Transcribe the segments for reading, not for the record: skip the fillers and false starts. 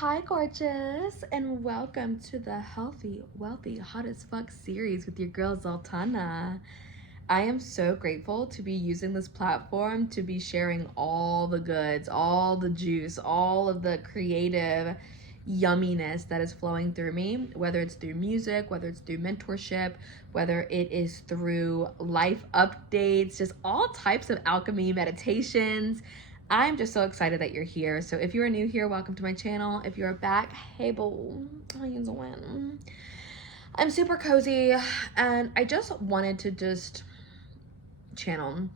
Hi, gorgeous, and welcome to the Healthy, Wealthy, Hot as Fuck series with your girl Zaltana. I am so grateful to be using this platform to be sharing all the goods, all the juice, all of the creative yumminess that is flowing through me, whether it's through music, whether it's through mentorship, whether it is through life updates, just all types of alchemy meditations. I'm just so excited that you're here. So if you are new here, welcome to my channel. If you're back, hey boo, how you doing? I'm super cozy and I just wanted to just channel.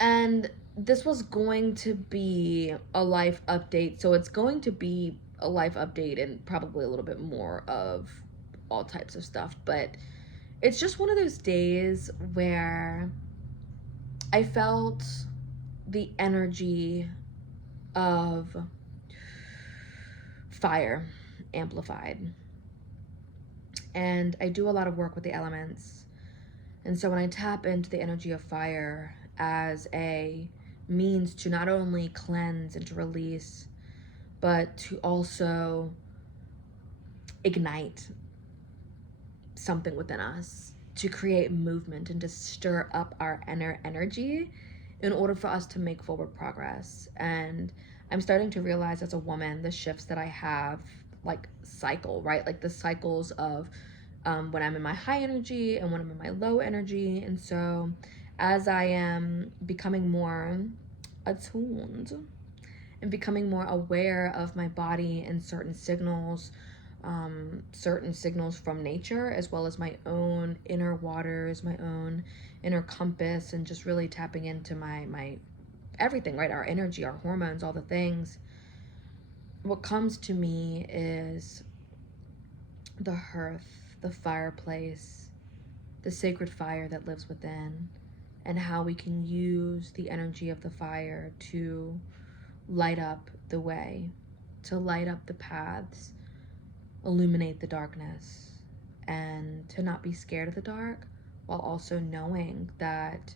And this was going to be a life update. So it's going to be a life update and probably a little bit more of all types of stuff. But it's just one of those days where I felt the energy of fire amplified. And I do a lot of work with the elements. And so when I tap into the energy of fire as a means to not only cleanse and to release, but to also ignite something within us, to create movement and to stir up our inner energy in order for us to make forward progress. And I'm starting to realize as a woman, the shifts that I have like cycle, right? Like the cycles of when I'm in my high energy and when I'm in my low energy. And so as I am becoming more attuned and becoming more aware of my body and certain signals from nature, as well as my own inner waters, my own inner compass, and just really tapping into my everything, right? Our energy, our hormones, all the things. What comes to me is the hearth, the fireplace, the sacred fire that lives within, and how we can use the energy of the fire to light up the way, to light up the paths, illuminate the darkness, and to not be scared of the dark, while also knowing that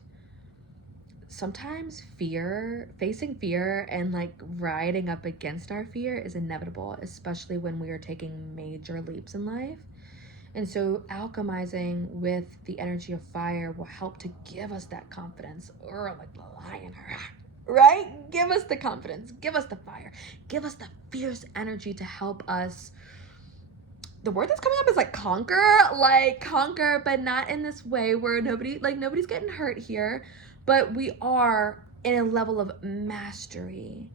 sometimes facing fear and like riding up against our fear is inevitable, especially when we are taking major leaps in life. And so alchemizing with the energy of fire will help to give us that confidence, or like the lion, right? Give us the confidence, give us the fire, give us the fierce energy to help us. The word that's coming up is like conquer, but not in this way where nobody's getting hurt here, but we are in a level of mastery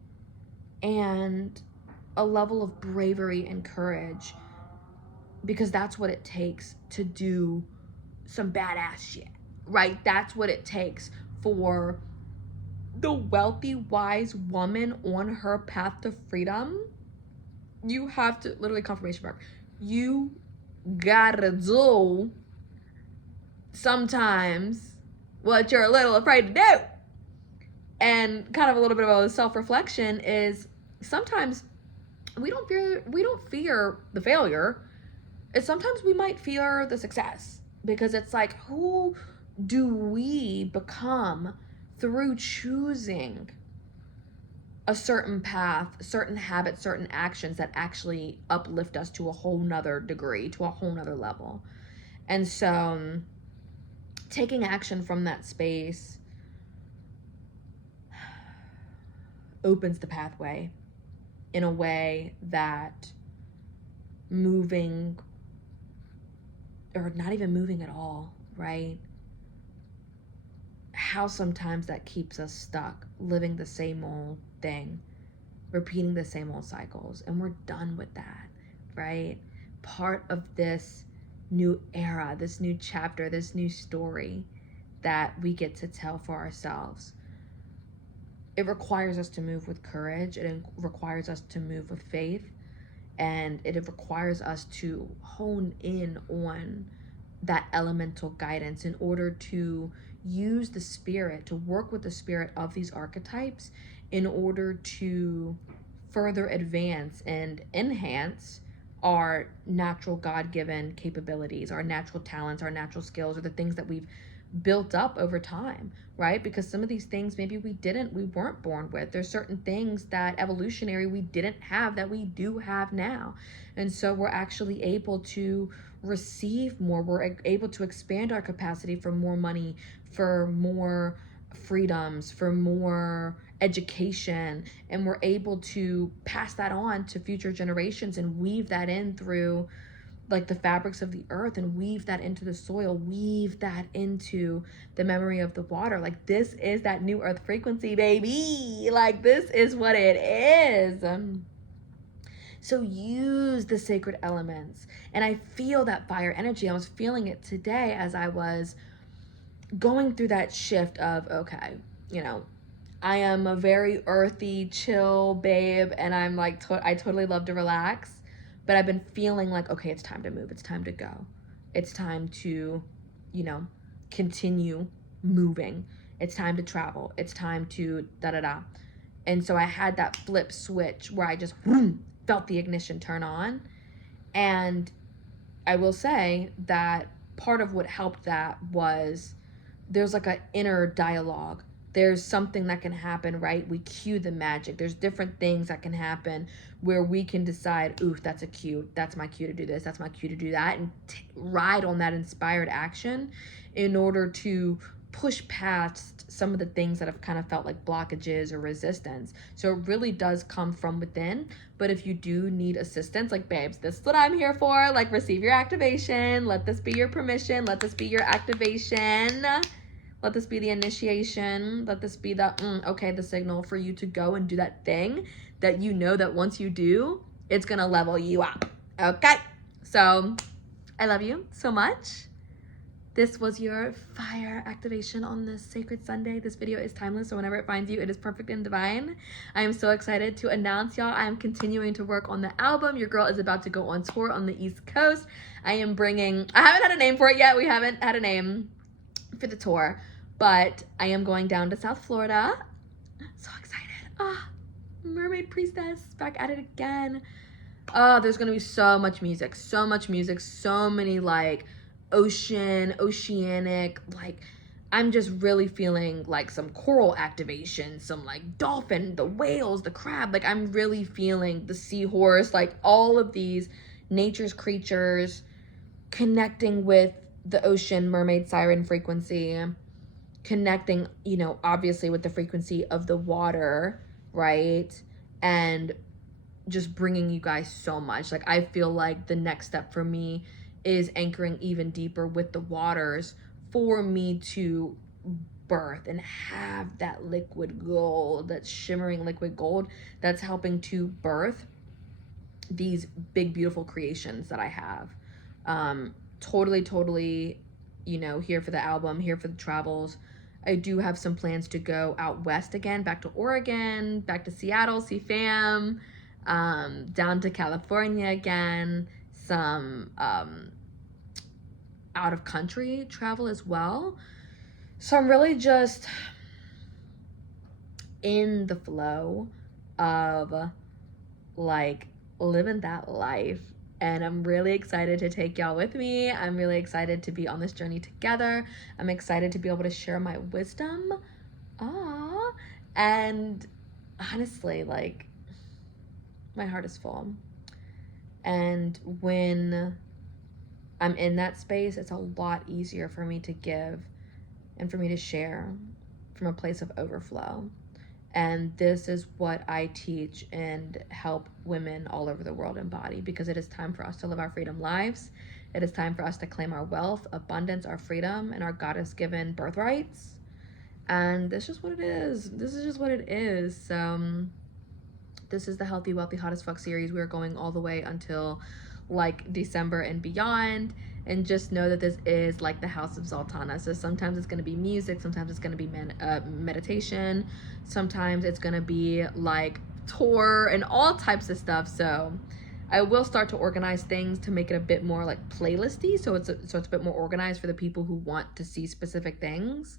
and a level of bravery and courage, because that's what it takes to do some badass shit, right? That's what it takes for the wealthy, wise woman on her path to freedom. You have to, literally confirmation mark, you gotta do sometimes what you're a little afraid to do. And kind of a little bit of a self-reflection is sometimes we don't fear the failure. It's sometimes we might fear the success, because it's like, who do we become through choosing a certain path, certain habits, certain actions that actually uplift us to a whole nother degree, to a whole nother level. And so taking action from that space opens the pathway in a way that moving, or not even moving at all, right? How sometimes that keeps us stuck, living the same old thing, repeating the same old cycles, and we're done with that, right? Part of this new era, this new chapter, this new story that we get to tell for ourselves, it requires us to move with courage, it requires us to move with faith, and it requires us to hone in on that elemental guidance in order to use the spirit, to work with the spirit of these archetypes in order to further advance and enhance our natural God-given capabilities, our natural talents, our natural skills, or the things that we've built up over time, right? Because some of these things maybe we weren't born with. There's certain things that evolutionary we didn't have that we do have now. And so we're actually able to receive more. We're able to expand our capacity for more money, for more freedoms, for more education, and we're able to pass that on to future generations and weave that in through like the fabrics of the earth, and weave that into the soil, weave that into the memory of the water. Like, this is that new earth frequency, baby. Like, this is what it is. So use the sacred elements. And I feel that fire energy. I was feeling it today as I was going through that shift of, okay, you know, I am a very earthy, chill babe, and I'm like, I totally love to relax. But I've been feeling like, okay, it's time to move. It's time to go. It's time to, you know, continue moving. It's time to travel. It's time to da-da-da. And so I had that flip switch where I just felt the ignition turn on. And I will say that part of what helped that was there's like an inner dialogue. There's something that can happen, right? We cue the magic. There's different things that can happen where we can decide, ooh, that's a cue. That's my cue to do this. That's my cue to do that. And ride on that inspired action in order to push past some of the things that have kind of felt like blockages or resistance. So it really does come from within. But if you do need assistance, like, babes, this is what I'm here for. Like, receive your activation. Let this be your permission. Let this be your activation. Let this be the initiation. Let this be the, okay, the signal for you to go and do that thing that you know that once you do, it's going to level you up. Okay. So I love you so much. This was your fire activation on this sacred Sunday. This video is timeless, so whenever it finds you, it is perfect and divine. I am so excited to announce, y'all, I am continuing to work on the album. Your girl is about to go on tour on the East Coast. I haven't had a name for it yet. We haven't had a name for the tour, but I am going down to South Florida. So excited. Mermaid Priestess, back at it again. There's gonna be so much music, so many like oceanic, like, I'm just really feeling like some coral activation, some like dolphin, the whales, the crab, like I'm really feeling the seahorse, like all of these nature's creatures connecting with the ocean mermaid siren frequency, connecting, you know, obviously with the frequency of the water, right? And just bringing you guys so much. Like, I feel like the next step for me is anchoring even deeper with the waters for me to birth and have that liquid gold, that shimmering liquid gold that's helping to birth these big, beautiful creations that I have. Totally, you know, here for the album, here for the travels. I do have some plans to go out west again, back to Oregon, back to Seattle, see fam, down to California again, some out of country travel as well. So I'm really just in the flow of like living that life. And I'm really excited to take y'all with me. I'm really excited to be on this journey together. I'm excited to be able to share my wisdom. And honestly, like, my heart is full. And when I'm in that space, it's a lot easier for me to give and for me to share from a place of overflow. And this is what I teach and help women all over the world embody, because it is time for us to live our freedom lives. It is time for us to claim our wealth, abundance, our freedom, and our goddess-given birthrights. And this is what it is. This is just what it is. This is the Healthy, Wealthy, Hot as Fuck series. We're going all the way until like December and beyond. And just know that this is like the house of Zaltana. So sometimes it's going to be music, sometimes it's going to be meditation, sometimes it's going to be like tour and all types of stuff. So I will start to organize things to make it a bit more like playlisty, so it's a bit more organized for the people who want to see specific things.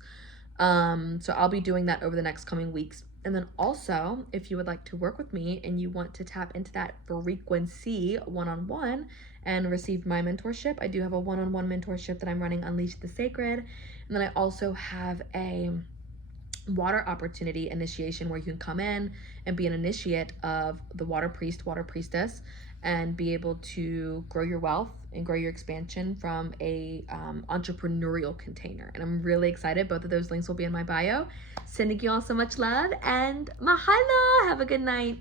So I'll be doing that over the next coming weeks And then also, if you would like to work with me and you want to tap into that frequency one-on-one and receive my mentorship, I do have a one-on-one mentorship that I'm running, Unleash the Sacred. And then I also have a water opportunity initiation where you can come in and be an initiate of the water priest, water priestess, and be able to grow your wealth and grow your expansion from a entrepreneurial container. And I'm really excited. Both of those links will be in my bio. Sending you all so much love and mahalo. Have a good night.